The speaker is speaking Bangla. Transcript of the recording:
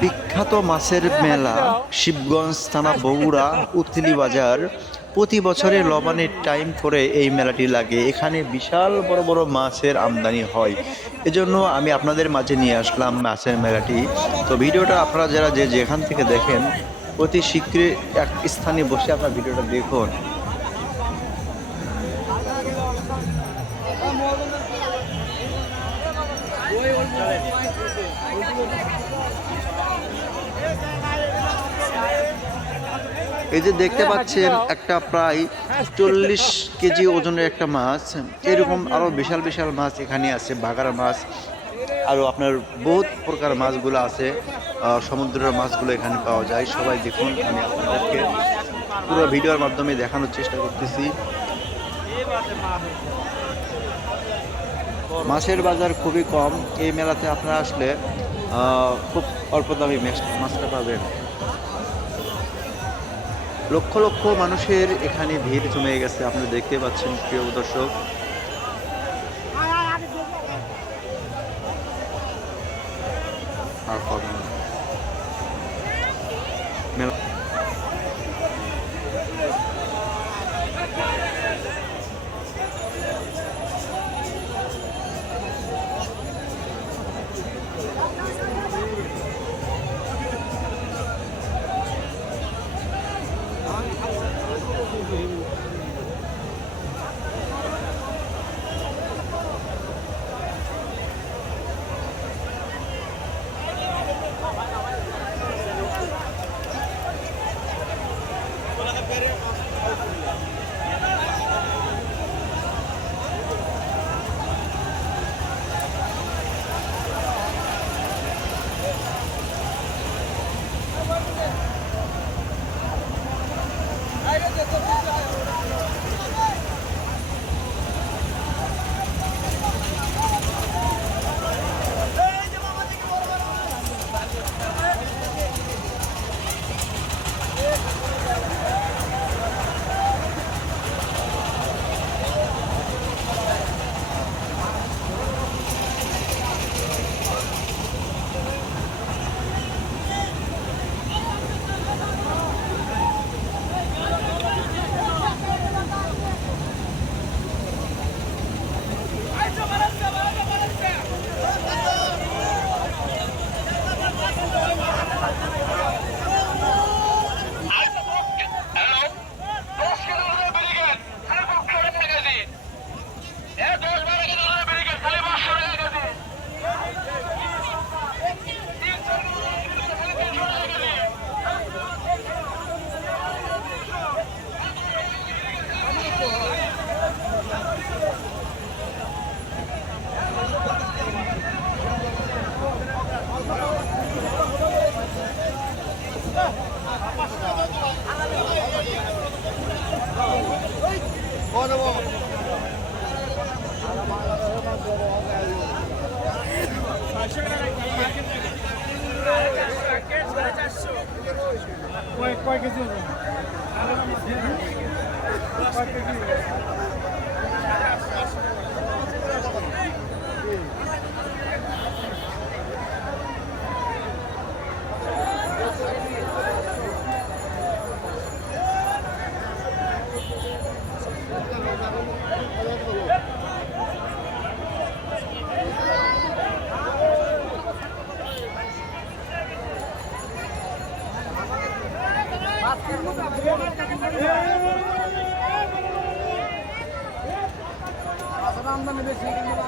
বিখ্যাত মাছের মেলা শিবগঞ্জ থানা বগুড়া উতলি বাজার। প্রতি বছরে লবানের টাইম করে এই মেলাটি লাগে। এখানে বিশাল বড় বড় মাছের আমদানি হয়। এজন্য আমি আপনাদের মাঝে নিয়ে আসলাম মাছের মেলাটি। তো ভিডিওটা আপনারা যারা যে যেখান থেকে দেখেন, অতি শীঘ্রই এক স্থানে বসে আপনার ভিডিওটা দেখুন। এই যে দেখতে পাচ্ছেন, একটা প্রায় চল্লিশ কেজি ওজনের একটা মাছ। এরকম আরও বিশাল বিশাল মাছ এখানে আছে, বাগার মাছ আরও আপনার বহুত প্রকার মাছগুলো আছে। সমুদ্রের মাছগুলো এখানে পাওয়া যায়। সবাই দেখুন, আমি আপনাদেরকে পুরো ভিডিওর মাধ্যমে দেখানোর চেষ্টা করতেছি। মাছের বাজার খুবই কম। এই মেলাতে আপনারা আসলে খুব অল্প দামি মাছ- মাছটা পাবেন। লক্ষ লক্ষ মানুষের এখানে ভিড় জমে গেছে আপনারা দেখতে পাচ্ছেন, প্রিয় দর্শক। আর মেলা Obrigado. É কয় কেজি কয় কেজি আমদানি বেশি কিন্তু